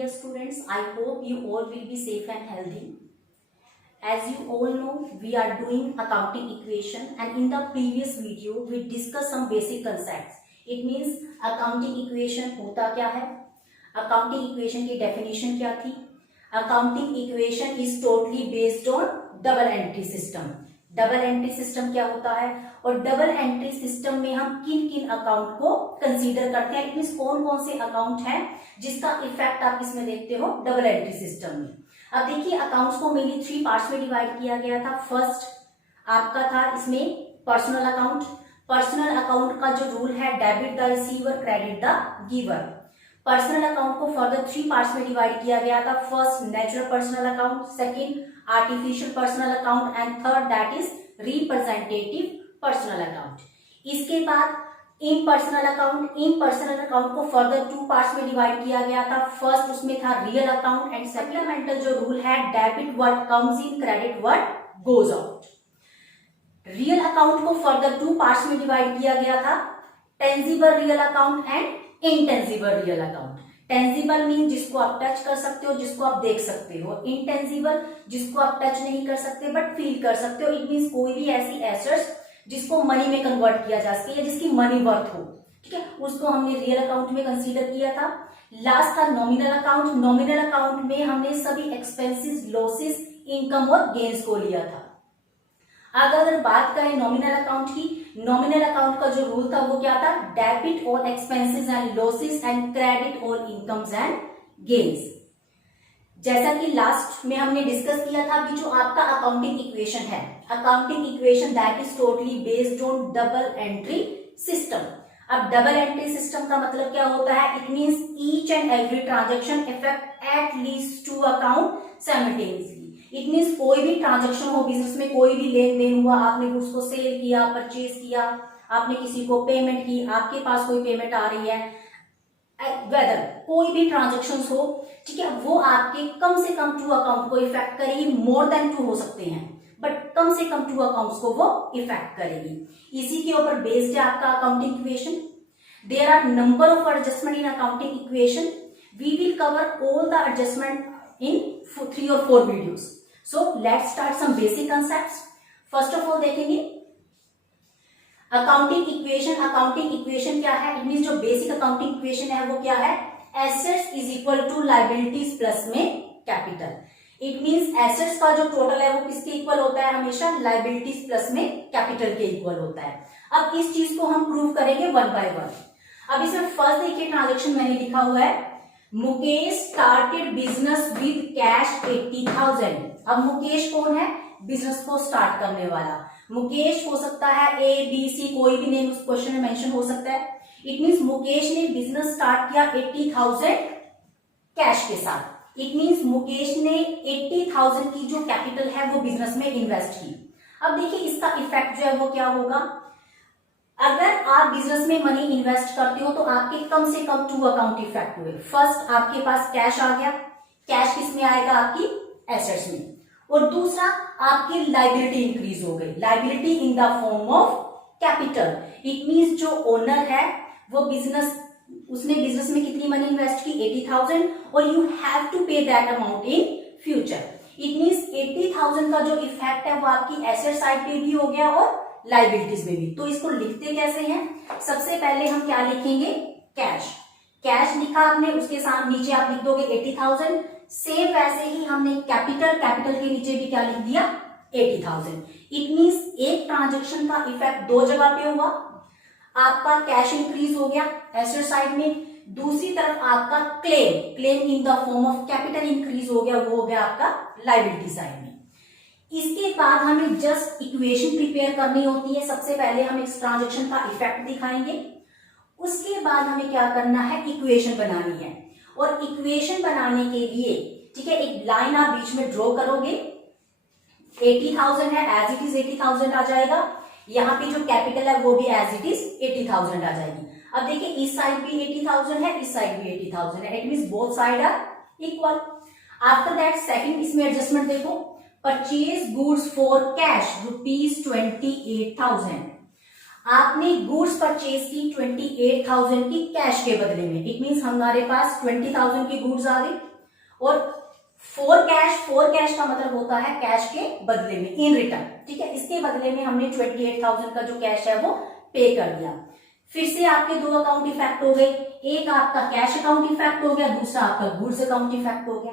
dear students, I hope you all will be safe and healthy. As you all know, we are doing accounting equation, and in the previous video we discussed some basic concepts. It means accounting equation होता क्या है, accounting equation की definition क्या थी. Accounting equation is totally based on double entry system. Double entry system क्या होता है और डबल एंट्री सिस्टम में हम किन किन अकाउंट को कंसीडर करते हैं. इट मींस कौन कौन से अकाउंट हैं जिसका इफेक्ट आप इसमें देखते हो डबल एंट्री सिस्टम में. अब देखिए अकाउंट्स को मेनली 3 पार्ट्स में डिवाइड किया गया था. फर्स्ट आपका था इसमें पर्सनल अकाउंट. पर्सनल अकाउंट का जो रूल है debit the receiver credit the giver. Personal account को फर्दर 3 पार्ट्स में डिवाइड किया गया था. First natural personal account, second artificial personal account and third that is representative personal account. इसके बाद इम्पर्सनल अकाउंट. इम्पर्सनल अकाउंट को further 2 parts में divide किया गया था. फर्स्ट उसमें था रियल अकाउंट एंड सप्लीमेंटल जो रूल है debit what comes in credit what goes out. Real account को फर्दर 2 पार्ट्स में डिवाइड किया गया था. Tangible real account and intangible real account. Tangible mean जिसको आप टच कर सकते हो, जिसको आप देख सकते हो. इनटेंजिबल जिसको आप टच नहीं कर सकते बट फील कर सकते हो. इट मीन्स कोई भी ऐसी एसेट्स जिसको मनी में कन्वर्ट किया जा सके या जिसकी मनी वर्थ हो, ठीक है, उसको हमने रियल अकाउंट में कंसीडर किया था. लास्ट था नॉमिनल अकाउंट. नॉमिनल अकाउंट में हमने सभी एक्सपेंसेस, लॉसेस, इनकम और गेन्स को लिया था. अगर बात करें नॉमिनल अकाउंट की, नॉमिनल अकाउंट का जो रूल था वो क्या था, debit all expenses and losses and credit all incomes and gains. जैसा कि लास्ट में हमने डिस्कस किया था कि जो आपका अकाउंटिंग इक्वेशन है, accounting equation that is totally based on double entry system. अब डबल एंट्री सिस्टम का मतलब क्या होता है, it means each and every transaction effect at least 2 account simultaneously. It means कोई भी ट्रांजैक्शन हो बिजनेस में, कोई भी लेन देन हुआ, आपने गुड्स को सेल किया, परचेज किया, आपने किसी को पेमेंट की, आपके पास कोई पेमेंट आ रही है, वेदर कोई भी ट्रांजैक्शन हो, ठीक है, वो आपके कम से कम 2 अकाउंट को इफेक्ट करेगी. मोर देन 2 हो सकते हैं बट कम से कम 2 अकाउंट्स को वो इफेक्ट करेगी. इसी के ऊपर बेस्ड है आपका accounting equation. There are number of adjustment in accounting equation. We will cover all the adjustment in 3 or 4 videos. So let's start some basic concepts. First of all देखेंगे accounting equation. Accounting equation क्या है, it means जो basic accounting equation है वो क्या है, assets is equal to liabilities plus में capital. It means assets का जो टोटल है वो किसके इक्वल होता है, हमेशा लायबिलिटीज प्लस में कैपिटल के इक्वल होता है. अब इस चीज को हम प्रूव करेंगे 1 by 1. अब इसमें फर्स्ट देखिए ट्रांजेक्शन मैंने लिखा हुआ है, Mukesh started business with cash 80,000. अब मुकेश कौन है, बिजनेस को स्टार्ट करने वाला. मुकेश हो सकता है A, B, C, कोई भी नेम उस क्वेश्चन में मेंशन हो सकता है. इट मींस मुकेश ने बिजनेस स्टार्ट किया 80,000 कैश के साथ. इट मींस मुकेश ने 80,000 की जो कैपिटल है वो बिजनेस में इन्वेस्ट की. अब देखिए इसका इफेक्ट जो है वो क्या होगा, अगर आप बिजनेस में मनी इन्वेस्ट करते हो तो आपके कम से कम 2 अकाउंट इफेक्ट हुए. फर्स्ट आपके पास कैश आ गया, कैश किस में आएगा, आपकी एसेट्स में. और दूसरा आपकी लायबिलिटी इंक्रीज हो गई, liability in the form of capital. It means जो ओनर है वो बिजनेस, उसने बिजनेस में कितनी मनी इन्वेस्ट की 80,000 और यू हैव टू पे that amount in future. It means 80,000 का जो इफेक्ट है वो आपकी एसेट साइड पे भी हो गया और लाइबिलिटीज में भी. तो इसको लिखते कैसे हैं, सबसे पहले हम क्या लिखेंगे, कैश. कैश लिखा आपने, उसके साथ नीचे आप लिख दोगे 80,000. सेम वैसे ही हमने कैपिटल, कैपिटल के नीचे भी क्या लिख दिया 80,000. इट मींस एक ट्रांजैक्शन का इफेक्ट 2 जगह पे हुआ. आपका कैश इंक्रीज हो गया एसेट साइड में, दूसरी तरफ आपका claim in the form of capital increase हो गया, वो हो गया आपका लाइबिलिटी साइड में. इसके बाद हमें जस्ट इक्वेशन प्रिपेयर करनी होती है. सबसे पहले हम इस ट्रांजैक्शन का इफेक्ट दिखाएंगे, उसके बाद हमें क्या करना है, इक्वेशन बनानी है. और इक्वेशन बनाने के लिए, ठीक है, एक लाइन आप बीच में ड्रॉ करोगे. 80,000 है, एज इट इज 80,000 आ जाएगा. यहाँ पे जो कैपिटल है वो भी एज इट इज 80,000 आ जाएगी. अब देखिए इस साइड भी 80,000 है, इस साइड भी 80,000 है. It means both side are equal. After that second इसमें एडजस्टमेंट देखो, परचेज गुड्स फॉर कैश ₹28,000. आपने गुड्स परचेज की 28,000 की कैश के बदले में. इट मींस हमारे पास 20,000 की गुड्स आ गई, और फॉर कैश का मतलब होता है कैश के बदले में, इन रिटर्न, ठीक है। इसके बदले में हमने 28,000 का जो कैश है वो पे कर दिया। फिर से आपके दो अकाउंट इफेक्ट हो गए, एक आपका कैश अकाउंट इफेक्ट हो गया, दूसरा आपका गुड्स अकाउंट इफेक्ट हो गया।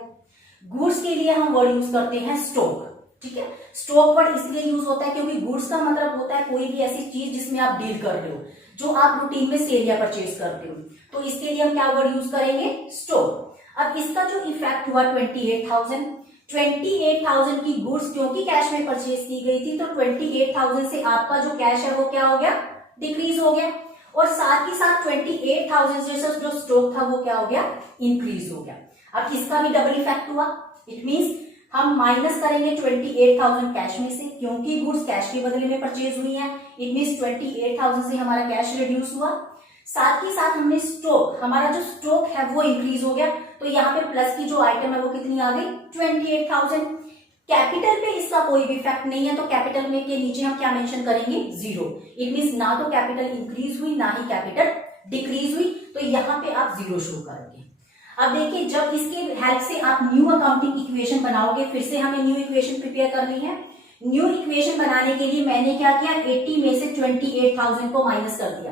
गुड्स के लिए हम वर्ड यूज करते हैं स्टॉक, ठीक है। स्टॉक वर्ड इसलिए यूज होता है क्योंकि गुड्स का मतलब होता है कोई भी ऐसी चीज जिसमें आप डील कर रहे हो, जो आप रूटीन में सेल या परचेज करते हो, तो इसके लिए हम क्या वर्ड यूज करेंगे, स्टॉक। अब इसका जो इफेक्ट हुआ 28,000 की गुड्स क्योंकि कैश में परचेज की गई थी, तो 28,000 से आपका जो कैश है वो क्या हो गया, डिक्रीज हो गया। और साथ ही साथ 28,000 से जो स्टॉक था वो क्या हो गया, इंक्रीज हो गया। अब इसका भी डबल इफेक्ट हुआ, इट मींस हम माइनस करेंगे 28,000 कैश में से, क्योंकि गुड्स कैश के बदले में परचेज हुई है, इट मींस 28,000 से हमारा कैश रिड्यूस हुआ। साथ ही साथ हमने स्टॉक, हमारा जो स्टॉक है वो इंक्रीज हो गया, तो यहाँ पे प्लस की जो आइटम है वो कितनी आ गई, 28,000। कैपिटल पे इसका कोई भी इफेक्ट नहीं है, तो कैपिटल में के नीचे हम क्या मेंशन करेंगे, जीरो। इट मींस ना तो कैपिटल इंक्रीज हुई ना ही कैपिटल डिक्रीज हुई, तो यहाँ पे आप जीरो शो करोगे। अब देखिए, जब इसके हेल्प से आप न्यू अकाउंटिंग इक्वेशन बनाओगे, फिर से हमें न्यू इक्वेशन प्रिपेयर करनी है। न्यू इक्वेशन बनाने के लिए मैंने क्या किया, 80 में से 28,000 को माइनस कर दिया।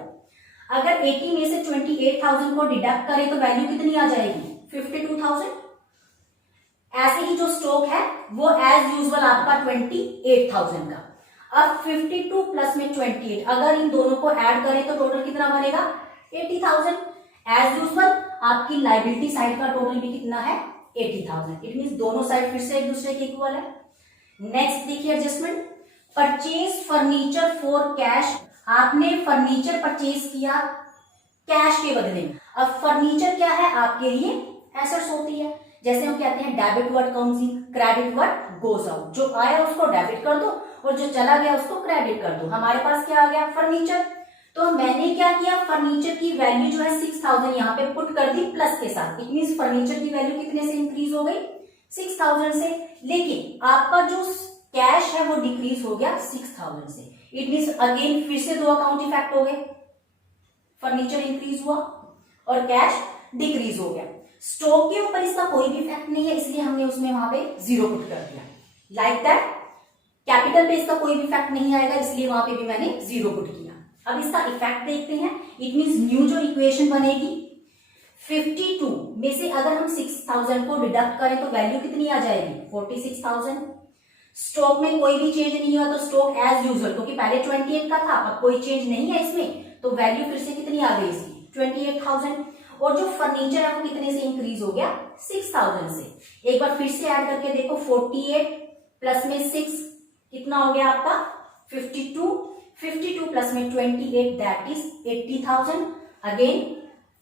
अगर 80 में से 28,000 को डिडक्ट करें तो वैल्यू कितनी आ जाएगी, 52,000। ऐसे ही जो स्टॉक है वो एज यूजुअल आपका 28,000 का। अब 52 प्लस में 28, अगर इन दोनों को ऐड करें तो टोटल कितना बनेगा, 80,000। एज यूजुअल आपकी लायबिलिटी साइड का टोटल भी कितना है, 80,000। इट मींस दोनों साइड फिर से एक दूसरे के इक्वल है। नेक्स्ट देखिए adjustment, purchase furniture for cash. आपने फर्नीचर परचेज किया कैश के बदले में। अब फर्नीचर क्या है, आपके लिए एसेट्स होती है। जैसे हम कहते हैं debit word comes in, credit word goes out. जो आया उसको डेबिट कर दो और जो चला गया उसको क्रेडिट कर दो। हमारे पास क्या आ गया, फर्नीचर। तो मैंने क्या किया, फर्नीचर की वैल्यू जो है 6,000 यहाँ पे पुट कर दी प्लस के साथ। इट मींस फर्नीचर की वैल्यू कितने से इंक्रीज हो गई, 6,000 से। लेकिन आपका जो कैश है वो डिक्रीज हो गया 6,000 से। इट मींस अगेन फिर से दो अकाउंट इफेक्ट हो गए, फर्नीचर इंक्रीज हुआ और कैश डिक्रीज हो गया। स्टॉक के ऊपर इसका कोई भी इफेक्ट नहीं है, इसलिए हमने उसमें वहां पे जीरो पुट कर दिया। लाइक दैट कैपिटल पे इसका कोई भी इफेक्ट नहीं आएगा, इसलिए वहां पे भी मैंने जीरो पुट किया। अब इसका इफेक्ट देखते हैं। इट मींस न्यू जो इक्वेशन बनेगी, 52 में से अगर हम 6,000 को डिडक्ट करें तो वैल्यू कितनी आ जाएगी, 46,000। स्टॉक में कोई भी चेंज नहीं हुआ, तो स्टॉक एज यूजुअल, क्योंकि पहले 28 का था, अब कोई चेंज नहीं है इसमें, तो वैल्यू फिर से कितनी आ गई इसकी, 28,000। और जो फर्नीचर है वो कितने से इंक्रीज हो गया, 6,000 से। एक बार फिर से ऐड करके देखो, 48 प्लस में 6 कितना हो गया आपका, 52। 52 प्लस में 28 दैट इज 80,000। अगेन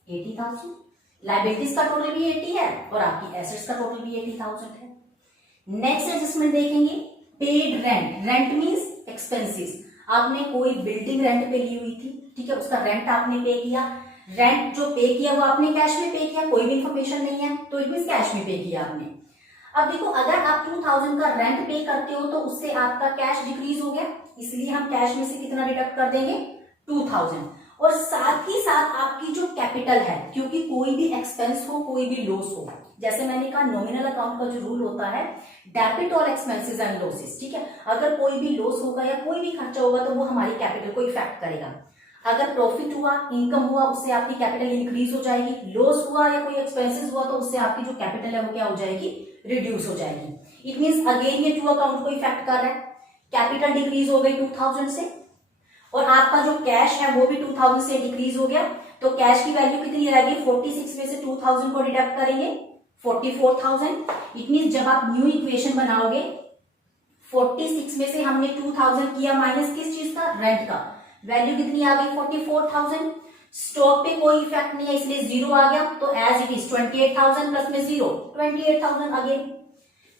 80,000। लाइबिलिटीज का टोटल भी 80 है और आपकी एसेट्स का टोटल भी 80,000 है। नेक्स्ट एडजस्टमेंट देखेंगे, paid rent. Rent means expenses. आपने कोई बिल्डिंग रेंट पे ली हुई थी, ठीक है, उसका रेंट आपने पे किया। रेंट जो पे किया वो आपने कैश में पे किया, कोई भी इंफॉर्मेशन नहीं है, तो इट मींस कैश में पे किया आपने। अब देखो, अगर आप 2,000 का रेंट पे करते हो तो उससे आपका कैश डिक्रीज हो गया, इसलिए हम कैश में से कितना डिडक्ट कर देंगे, 2,000। और साथ ही साथ आपकी जो कैपिटल है, क्योंकि कोई भी एक्सपेंस हो, कोई भी लॉस हो, जैसे मैंने कहा नॉमिनल अकाउंट का जो रूल होता है, debit all expenses and losses, ठीक है। अगर कोई भी लॉस होगा या कोई भी खर्चा होगा तो वो हमारी कैपिटल को इफेक्ट करेगा। अगर प्रॉफिट हुआ, इनकम हुआ, उससे आपकी कैपिटल इंक्रीज हो जाएगी। लॉस हुआ या कोई एक्सपेंसेस हुआ तो उससे आपकी जो कैपिटल है वो क्या हो जाएगी, रिड्यूस हो जाएगी। इट मींस अगेन ये टू अकाउंट को इफेक्ट कर रहा है। कैपिटल डिक्रीज हो गई 2,000 से और आपका जो कैश है वो भी 2,000 से डिक्रीज हो गया, तो कैश की वैल्यू कितनी रहेगी, 46 में से 2,000 को डिडक्ट करेंगे, 44,000। इट मींस जब आप न्यू इक्वेशन बनाओगे, 46 में से हमने 2,000 किया माइनस किस चीज का, रेंट का, वैल्यू कितनी आ गई, 44,000। स्टॉक पे कोई इफेक्ट नहीं है इसलिए जीरो आ गया, तो एज इट इज 28,000 प्लस में जीरो 28,000 अगेन।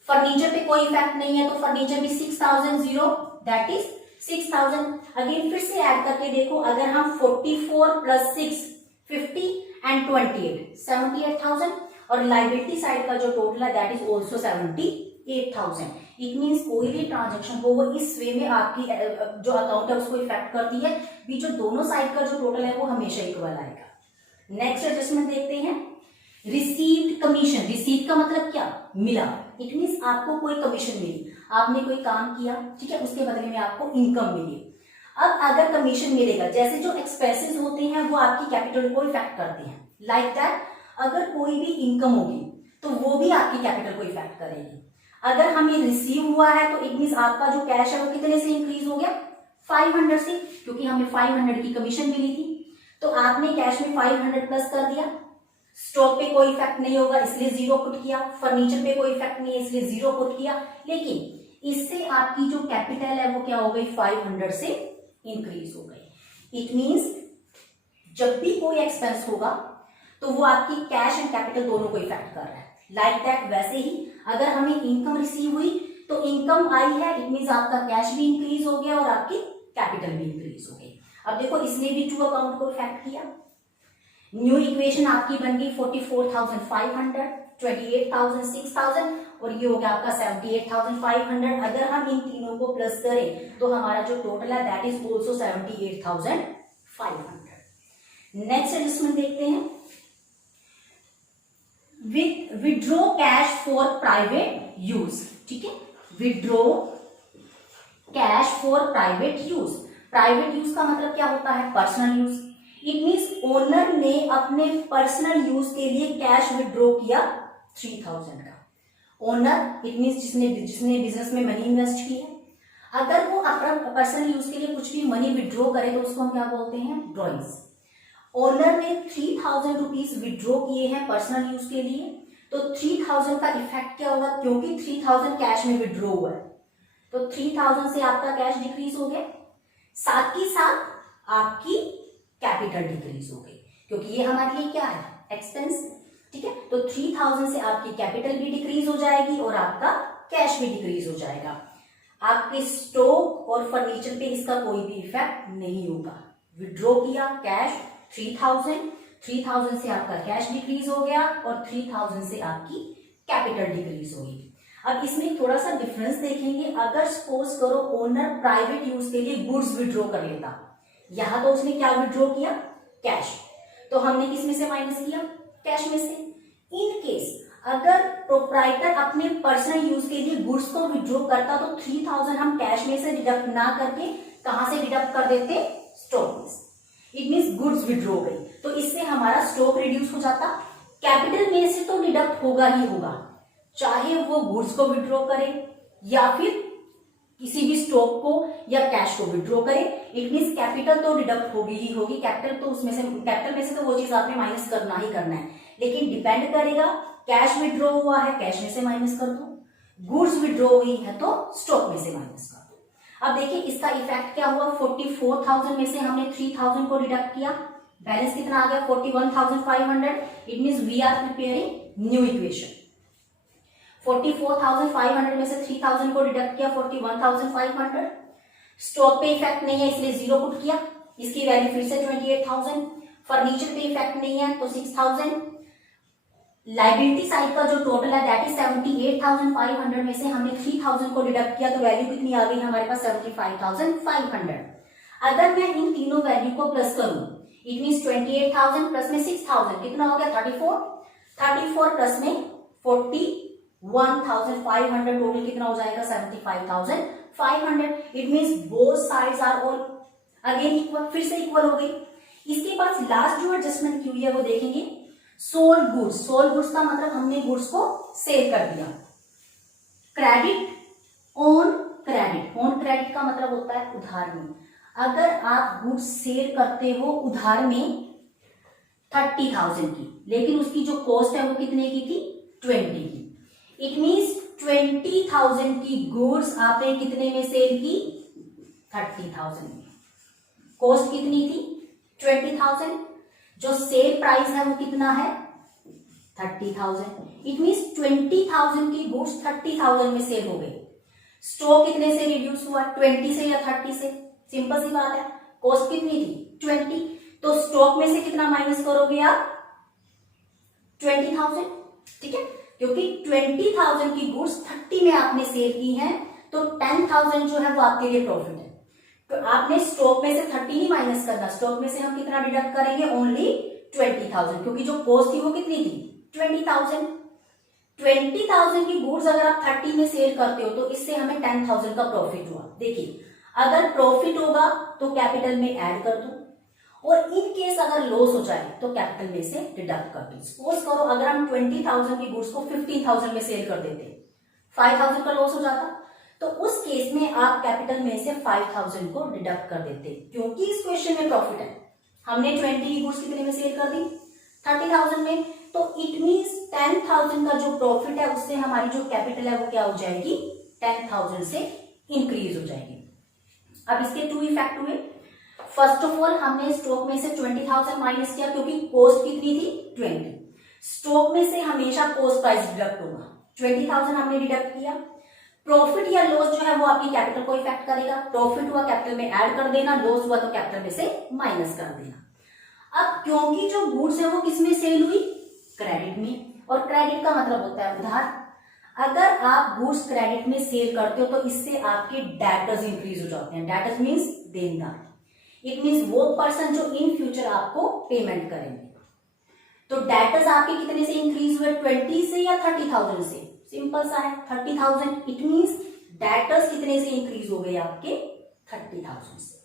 फर्नीचर पे कोई इफेक्ट नहीं है तो फर्नीचर भी 6,000 जीरो दैट इज 6,000। अगेन फिर से ऐड करके देखो, अगर हम 44 प्लस 6 50 एंड 28 78,000 और लाइबिलिटी साइड का जो टोटल है that is also 78,000। It means कोई भी ट्रांजेक्शन हो वो इस वे में आपकी जो अकाउंट है उसको इफेक्ट करती है, भी जो दोनों साइड का जो टोटल है वो हमेशा इक्वल आएगा। नेक्स्ट एडजस्टमेंट देखते हैं, रिसीव्ड कमीशन, रिसीव का मतलब क्या, मिला, इट मीन्स आपको कोई कमीशन मिली, आपने कोई काम किया, ठीक है, उसके बदले में आपको इनकम मिली। अब अगर कमीशन मिलेगा, जैसे जो एक्सपेंसेस होते हैं वो आपकी कैपिटल को इफेक्ट करते हैं, लाइक दैट अगर कोई भी इनकम होगी तो वो भी आपकी कैपिटल को इफेक्ट करेगी। अगर हमें रिसीव हुआ है तो इट मीन्स आपका जो कैश है वो कितने से इंक्रीज हो गया, 500 से, क्योंकि हमें 500 की कमीशन मिली थी, तो आपने कैश में 500 प्लस कर दिया। स्टॉक पे कोई इफेक्ट नहीं होगा इसलिए 0 पुट किया, फर्नीचर पे कोई इफेक्ट नहीं है इसलिए 0 पुट किया, लेकिन इससे आपकी जो कैपिटल है वो क्या हो गई, 500 से इंक्रीज हो गई। इट मीन्स जब भी कोई एक्सपेंस होगा तो वो आपकी कैश एंड कैपिटल दोनों को इफेक्ट कर रहा है। लाइक दैट वैसे ही अगर हमें इनकम रिसीव हुई तो इनकम आई है, इट मीन्स आपका कैश भी इंक्रीज हो गया और आपकी कैपिटल भी इंक्रीज हो गई। अब देखो इसने भी टू अकाउंट को इफेक्ट किया। न्यू इक्वेशन आपकी बन गई 44,500, 28,000, 6,000 और ये हो गया आपका 78,500। अगर हम इन तीनों को प्लस करें तो हमारा जो टोटल है that is also 78,500। Next adjustment देखते हैं, withdraw cash for private use, ठीक है, withdraw cash for private use. Private use का मतलब क्या होता है, personal use. It means owner ने अपने पर्सनल यूज के लिए कैश विथड्रॉ किया 3,000 का। ओनर इट मीन्स जिसने बिजनेस में मनी इन्वेस्ट की है, अगर वो अपना पर्सनल यूज के लिए कुछ भी मनी विथड्रॉ करे तो उसको हम क्या बोलते हैं, ड्रॉइंग्स। ओनर ने 3,000 रुपीज विथड्रॉ किए हैं पर्सनल यूज के लिए, तो 3,000 का इफेक्ट क्या होगा, क्योंकि 3,000 कैश में विथड्रॉ हुआ है तो 3,000 से आपका कैश डिक्रीज हो गया, साथ ही साथ आपकी कैपिटल डिक्रीज हो गई, क्योंकि ये हमारे लिए क्या है, एक्सपेंस, ठीक है। तो 3,000 से आपकी कैपिटल भी डिक्रीज हो जाएगी और आपका कैश भी डिक्रीज हो जाएगा। आपके स्टॉक और फर्नीचर पे इसका कोई भी इफेक्ट नहीं होगा। विड्रॉ किया कैश 3,000 से आपका कैश डिक्रीज हो गया और 3,000 से आपकी कैपिटल डिक्रीज होगी। अब इसमें थोड़ा सा डिफरेंस देखेंगे। अगर सपोज करो ओनर प्राइवेट यूज के लिए गुड्स विड्रॉ कर लेता, यहां तो उसने क्या विड्रॉ किया, कैश, तो हमने किस में से माइनस किया, कैश में से। इन केस अगर प्रोप्राइटर अपने पर्सनल यूज के लिए गुड्स को विड्रॉ करता तो 3,000 हम कैश में से डिडक्ट ना करके कहां से डिडक्ट कर देते, स्टॉक में से। इट मीन्स गुड्स विड्रॉ गई तो इससे हमारा स्टॉक रिड्यूस हो जाता। कैपिटल में से तो डिडक्ट होगा ही होगा, चाहे वो गुड्स को विड्रॉ करे या फिर किसी भी स्टॉक को या कैश को विड्रॉ करे। इट मीन्स कैपिटल तो डिडक्ट होगी ही होगी, कैपिटल तो उसमें से, कैपिटल में से तो वो चीज आपने माइनस करना ही करना है, लेकिन डिपेंड करेगा कैश विड्रॉ हुआ है कैश में से माइनस कर दो, गुड्स विड्रॉ हुई है तो स्टॉक में से माइनस कर दो। अब देखिए इसका इफेक्ट क्या हुआ, 44,000 में से हमने 3,000 को डिडक्ट किया, बैलेंस कितना आ गया 41,500। It means we are preparing new equation. 44,500 में से 3,000 को डिडक्ट किया 41,500। स्टॉक पे इफेक्ट नहीं है इसलिए 0 पुट किया, इसकी वैल्यू फिर से 28,000। फर्नीचर पे इफेक्ट नहीं है तो 6,000। लाइबिलिटी साइड का जो टोटल है दैट इज 78,500 में से हमने 3,000 को डिडक्ट किया तो वैल्यू कितनी आ गई हमारे पास 75,500। अगर मैं इन तीनों वैल्यू को प्लस करूं, इट मीन्स 28,000 प्लस में 6,000 कितना हो गया 34 प्लस में 41,500 टोटल कितना हो जाएगा 75,500। It means both sides are all again equal, फिर से इक्वल हो गई। इसके बाद लास्ट जो एडजस्टमेंट की हुई है वो देखेंगे, सोल्ड गुड्स। सोल्ड गुड्स का मतलब हमने गुड्स को सेल कर दिया। Credit on credit, on credit का मतलब होता है उधार में। अगर आप गुड्स सेल करते हो उधार में 30,000 की, लेकिन उसकी जो कॉस्ट है वो कितने की थी 20 की, इट मीन्स 20,000 की गुड्स आपने कितने में सेल की 30,000 में। कॉस्ट कितनी थी 20,000, जो सेल प्राइस है वो कितना है 30,000। इट मीन्स 20,000 की गुड्स 30,000 में सेल हो गई। स्टॉक कितने से रिड्यूस हुआ 20 से या 30 से, सिंपल सी बात है। कॉस्ट कितनी थी 20, तो स्टॉक में से कितना माइनस करोगे आप 20,000, ठीक है, क्योंकि 20,000 की गुड्स 30 में आपने सेल की है तो 10,000 जो है वो आपके लिए प्रॉफिट है। तो आपने स्टॉक में से 30 ही माइनस करना, स्टॉक में से हम कितना डिडक्ट करेंगे ओनली 20,000, क्योंकि जो कॉस्ट थी वो कितनी थी 20,000। 20,000 की गुड्स अगर आप 30 में सेल करते हो तो इससे हमें 10,000 का प्रॉफिट हुआ। देखिए, अगर प्रॉफिट होगा तो कैपिटल में ऐड कर दो, और इन केस अगर लॉस हो जाए तो कैपिटल में से डिडक्ट कर दो। सपोज करो अगर हम 20,000 की गुड्स को 15,000 में सेल कर देते, 5,000 का लॉस हो जाता, तो उस केस में आप कैपिटल में से 5,000 को डिडक्ट कर देते, क्योंकि इस क्वेश्चन में प्रॉफिट है। हमने 20 की गुड्स कितने में सेल कर दी, 30,000 में, तो इट मींस 10,000 का जो प्रॉफिट है उससे हमारी जो कैपिटल है वो क्या हो जाएगी, 10,000 से इंक्रीज हो जाएगी। अब इसके 2 इफेक्ट हुए। फर्स्ट ऑफ ऑल हमने स्टॉक में से 20,000 माइनस किया, क्योंकि कॉस्ट कितनी थी, 20। स्टॉक में से हमेशा कॉस्ट प्राइस डिडक्ट होगा, 20,000 हमने डिडक्ट किया। प्रॉफिट या लॉस जो है वो आपकी कैपिटल को इफेक्ट करेगा। प्रॉफिट हुआ कैपिटल में ऐड कर देना, लॉस हुआ तो कैपिटल में से माइनस कर देना। अब क्योंकि जो गुड्स है वो किसमें सेल हुई, क्रेडिट में, और क्रेडिट का मतलब होता है उधार। अगर आप गुड्स क्रेडिट में सेल करते हो तो इससे आपके डेटर्स इंक्रीज हो जाते हैं। डेटर्स मींस देनदार। इट मींस वो पर्सन जो इन फ्यूचर आपको पेमेंट करेंगे। तो डेटर्स आपके कितने से इंक्रीज हुए, 20 से या 30,000 से? सिंपल सा है, 30,000। इट मींस डेटर्स कितने से इंक्रीज हो गए आपके, 30,000 से।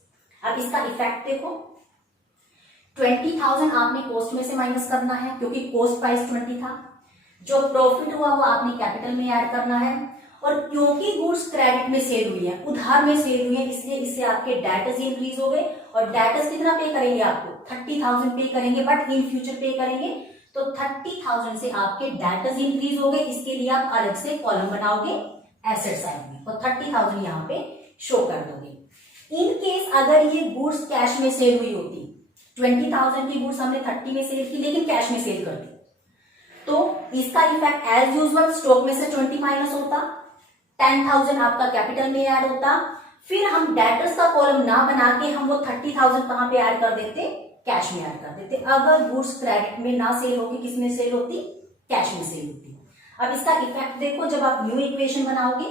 अब इसका इफेक्ट देखो, 20,000 आपने कॉस्ट में से माइनस करना है, क्योंकि कॉस्ट प्राइस 20 था। जो प्रॉफिट हुआ वो आपने कैपिटल में ऐड करना है, और क्योंकि गुड्स क्रेडिट में सेल हुई है, उधार में सेल हुई है, इसलिए इससे आपके डेटर्स इंक्रीज हो गए। और डेटर्स कितना पे करेंगे आपको, 30,000 पे करेंगे, बट इन फ्यूचर पे करेंगे, तो 30,000 से आपके डेटर्स इंक्रीज हो गए। इसके लिए आप अलग से कॉलम बनाओगे एसेट साइड में, और 30,000 यहाँ पे शो कर दोगे। इन केस अगर ये गुड्स कैश में सेल हुई होती, 20,000 की गुड्स हमने 30 में सेल की लेकिन कैश में सेल कर दी, तो इसका इफेक्ट एज यूजुअल स्टॉक में से 20 माइनस होता, 10,000 आपका कैपिटल में ऐड होता। फिर हम डेटर्स का कॉलम ना बना के हम वो 30,000 कहां पे ऐड कर देते, कैश में ऐड कर देते। अगर गुड्स क्रेडिट में ना सेल होगी, किस में सेल होती, कैश में सेल होती। अब इसका इफेक्ट देखो, जब आप न्यू इक्वेशन बनाओगे,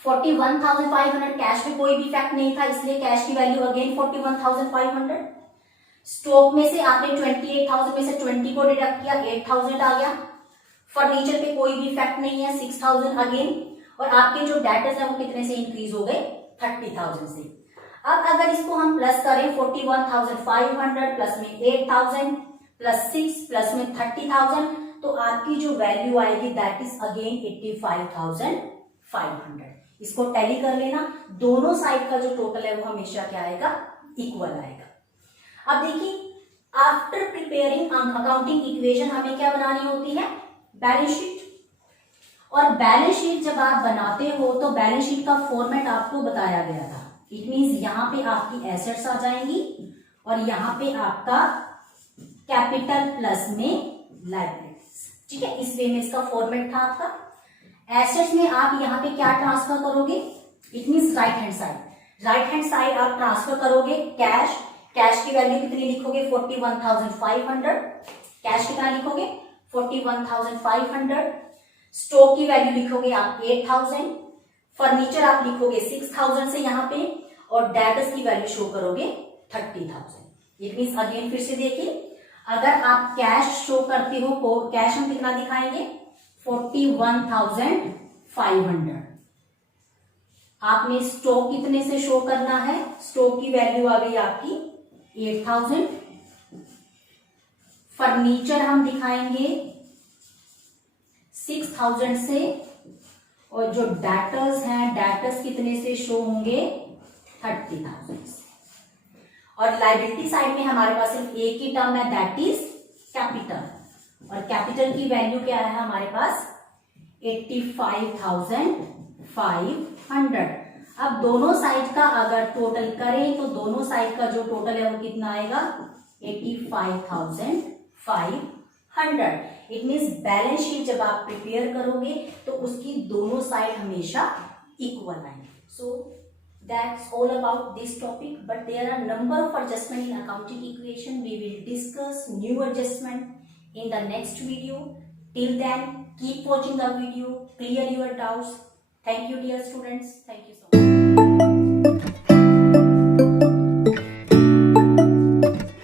41,500 कैश में कोई भी इफेक्ट नहीं था, इसलिए कैश की वैल्यू अगेन 41,500। स्टॉक में से आपने 28,000 में से 20 को डिडक्ट किया, 8,000 आ गया। फर्नीचर पे कोई भी इफेक्ट नहीं है, 6,000 अगेन। और आपके जो डेटर्स है वो कितने से इंक्रीज हो गए, 30,000 से। अब अगर इसको हम प्लस करें, 41,500 प्लस में 8,000 प्लस 6 प्लस में 30,000, तो आपकी जो वैल्यू आएगी दैट इज अगेन 85,500। इसको टैली कर लेना, दोनों साइड का जो टोटल है वो हमेशा क्या आएगा, इक्वल आएगा। अब देखिए, आफ्टर प्रिपेयरिंग अकाउंटिंग इक्वेशन हमें क्या बनानी होती है, बैलेंस शीट। और बैलेंस शीट जब आप बनाते हो तो बैलेंस शीट का फॉर्मेट आपको बताया गया था। इट मींस यहाँ पे आपकी एसेट्स आ जाएंगी और यहाँ पे आपका कैपिटल प्लस में लायबिलिटीज। ठीक है, इस वे में इसका फॉर्मेट था आपका। एसेट्स में आप यहाँ पे क्या ट्रांसफर करोगे, it means right hand side. Right hand side आप ट्रांसफर करोगे कैश। कैश की वैल्यू कितनी लिखोगे, 41,500। कैश कितना लिखोगे, 41,500। स्टॉक की वैल्यू लिखोगे आप 8,000। फर्नीचर आप लिखोगे 6,000 से यहाँ पे, और डेटर्स की वैल्यू शो करोगे 30,000। इट मींस अगेन फिर से देखिए, अगर आप कैश शो करते हो, कैश हम कितना दिखाएंगे, 41,500। आपने स्टॉक कितने से शो करना है, स्टॉक की वैल्यू आ गई आपकी 8,000। फर्नीचर हम दिखाएंगे 6,000 से, और जो डेटर्स हैं, डेटर्स कितने से शो होंगे, 30,000 से। और लायबिलिटी साइड में हमारे पास सिर्फ एक ही टर्म है, दैट इज कैपिटल। और कैपिटल की वैल्यू क्या है हमारे पास, 85,500। अब दोनों साइड का अगर टोटल करें तो दोनों साइड का जो टोटल है वो कितना आएगा, 85,500। इट मीन्स बैलेंस शीट जब आप प्रिपेयर करोगे तो उसकी दोनों साइड हमेशा इक्वल आएंगे। So that's all about this topic, but there are number of adjustment in accounting equation. We will discuss new adjustment in the next video. Till then, keep watching the video, clear your doubts. Thank you dear students. Thank you so much.